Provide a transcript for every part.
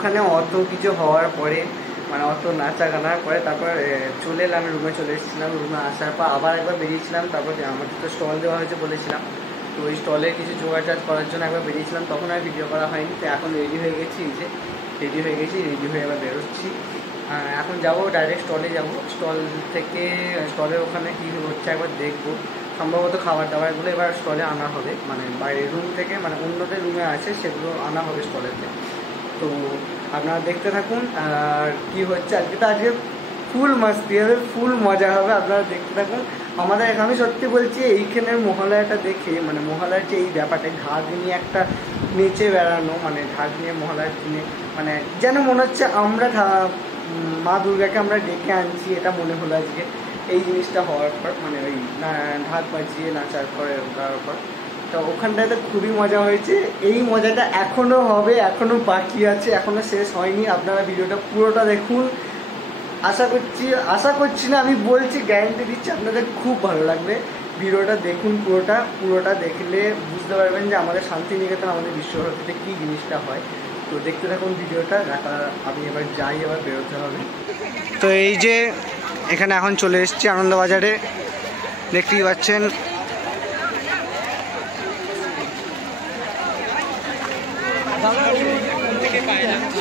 ওখানে অত কিছু হওয়ার পরে মানে অত নাচা গানার পরে তারপর চলে এলাম, রুমে চলে এসেছিলাম। রুমে আসার পর আবার একবার বেরিয়েছিলাম। তারপর আমাদের তো স্টল দেওয়া হয়েছে বলেছিলাম, তো ওই স্টলের কিছু জোগাড় করার জন্য একবার বেরিয়েছিলাম, তখন আর ভিডিও করা হয়নি। তো এখন রেডি হয়ে গেছি, যে রেডি হয়ে আবার বেরোচ্ছি। এখন যাবো ডাইরেক্ট স্টলে যাবো। স্টল থেকে স্টলের ওখানে কী হচ্ছে একবার দেখবো। সম্ভবত খাবার দাবারগুলো এবার স্টলে আনা হবে, মানে বাইরের রুম থেকে, মানে অন্যদের রুমে আছে সেগুলো আনা হবে স্টলেতে। তো আপনারা দেখতে থাকুন আর কী হচ্ছে। আজকে ফুল মাস্তি হবে, ফুল মজা হবে, আপনারা দেখতে থাকুন। আমাদের আমি সত্যি বলছি এইখানের মহালয়াটা দেখে, মানে মহালয়ার যে এই ব্যাপারটা, ঢাক নিয়ে একটা নেচে বেড়ানো, মানে ঢাক নিয়ে মহালয়ার দিনে মানে যেন মনে হচ্ছে আমরা মা দুর্গাকে আমরা ডেকে আনছি, এটা মনে হলো আজকে এই জিনিসটা হওয়ার পর, মানে ওই ঢাক বাজিয়ে নাচার পরে ওঠার পর। তো ওখানটাতে খুবই মজা হয়েছে। এই মজাটা এখনও হবে, এখনও বাকি আছে, এখনও শেষ হয়নি। আপনারা ভিডিওটা পুরোটা দেখুন। আশা করছি না, আমি বলছি, গ্যারান্টি দিচ্ছি আপনাদের খুব ভালো লাগবে। ভিডিওটা দেখুন পুরোটা দেখলে বুঝতে পারবেন যে আমাদের শান্তিনিকেতন, আমাদের বিশ্বভারতীতে কী জিনিসটা হয়। তো দেখতে থাকুন ভিডিওটা। আমি এবার যাই, এবার বেরোতে হবে। তো এই যে এখানে এখন চলে এসেছি আনন্দবাজারে, দেখতেই পাচ্ছেন।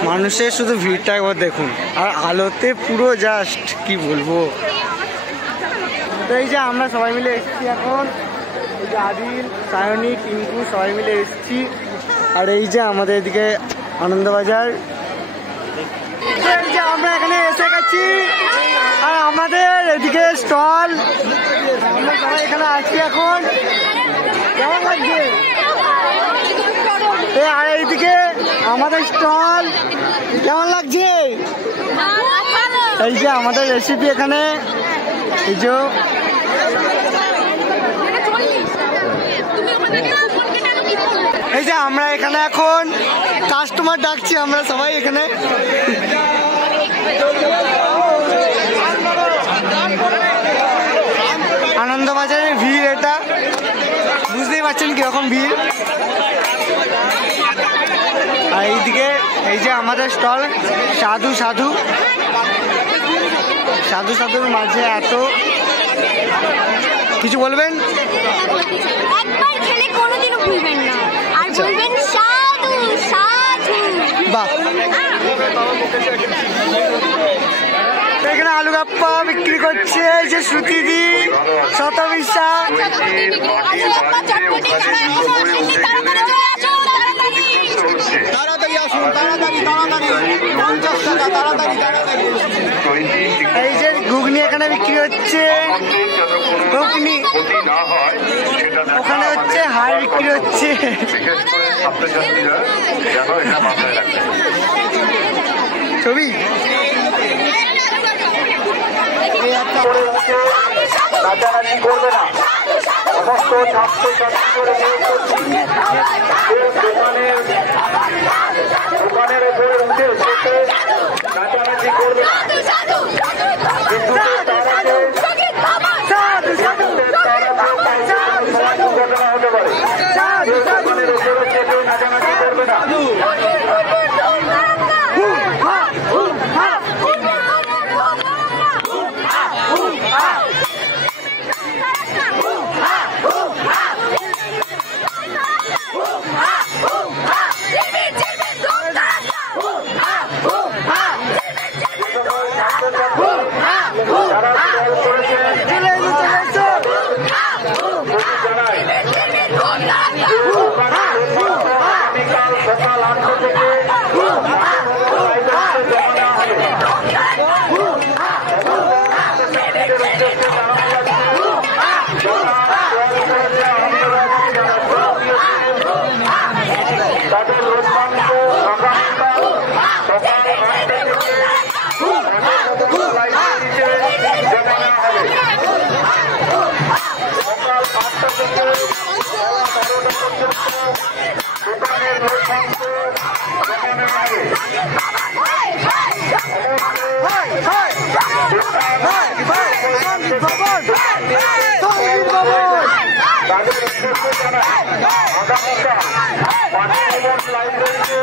মানুষের শুধু ভিড়টা একবার দেখুন, আর আলোতে পুরো জাস্ট কি বলবো। তো এই যে আমরা সবাই মিলে এসেছি এখন, এই যে আদিল, সায়নী, টিঙ্কু সবাই মিলে এসেছি। আর এই যে আমাদের এদিকে আনন্দবাজার, এই যে আমরা এখানে এসে গেছি। আর আমাদের এদিকে স্টল, আমরা সবাই এখানে আছি এখন। কেমন লাগছে? আর এইদিকে আমাদের স্টল, কেমন লাগছে? এই যে আমাদের রেসিপি এখানে, এই যে এই যে আমরা এখানে এখন কাস্টমার ডাকছি আমরা সবাই এখানে। আনন্দবাজারের ভিড়, এটা বুঝতেই পারছেন কিরকম ভিড়। আর এইদিকে এই যে আমাদের স্টল সাধুর মাঝে এত কিছু বলবেন? বাহ, এখানে আলু গাপ্পা বিক্রি করছে এই যে শ্রুতিদি, শতবিশা। এই যে ঘুগনি এখানে বিক্রি হচ্ছে, ঘুগনি। ওখানে হচ্ছে হাড় বিক্রি হচ্ছে। ছবি নাচানাচি করবে না, সমস্ত দোকানের উপরে উঠে নাচানাচি করবে না। দুর্ঘটনা হতে পারে, দোকানের উপরে চেপে নাচানাচি করবে না। লাইব্রেরিতে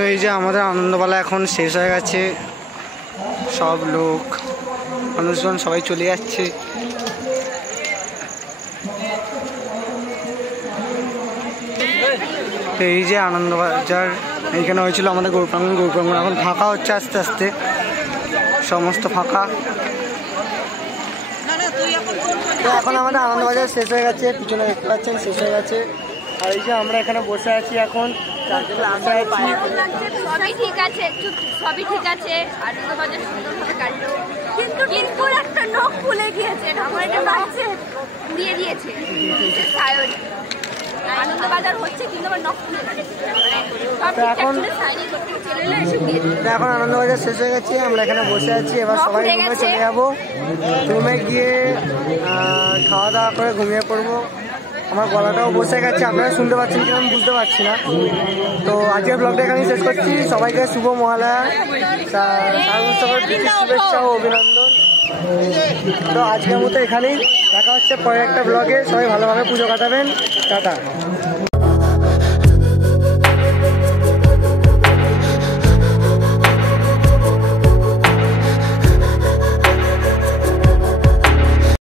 তো এই যে আমাদের আনন্দবেলা এখন শেষ হয়ে গেছে, সব লোক মানুষজন সবাই চলে যাচ্ছে। তো এই যে আনন্দবাজার, এইখানে হয়েছিল আমাদের গৌরপ্রাঙ্গণ এখন ফাঁকা হচ্ছে আস্তে আস্তে, সমস্ত ফাঁকা। তো এখন আমাদের আনন্দবাজার শেষ হয়ে গেছে, পিছনে দেখতে পাচ্ছেন শেষ হয়ে গেছে। আর এই যে আমরা এখানে বসে আছি এখন, সবই ঠিক আছে, সবই ঠিক আছে, আনন্দবাজার সুন্দরভাবে কাটলো, কিন্তু একটা নখ খুলে গিয়েছে, আমার এটা বাচ্চা দিয়ে দিয়েছে সায়ন। আনন্দবাজার হচ্ছে কিন্তু আমার নখ খুলে গেছে। এখন আনন্দবাজার শেষ হয়ে গেছে, আমরা এখানে বসে আছি। এবার সবাই রুমে চলে যাবো, রুমে গিয়ে খাওয়া দাওয়া করে ঘুমিয়ে পড়বো। আমার গলাটাও বসে গেছে, আপনারা শুনতে পাচ্ছেন কিনা আমি বুঝতে পারছি না। তো আজকের ব্লগটা এখানেই শেষ করছি। সবাইকে শুভ মহালয়া, শুভেচ্ছা ও অভিনন্দন। তো আজকের মতো এখানেই দেখা হচ্ছে পরের একটা ব্লগে। সবাই ভালোভাবে পুজো কাটাবেন, টাটা।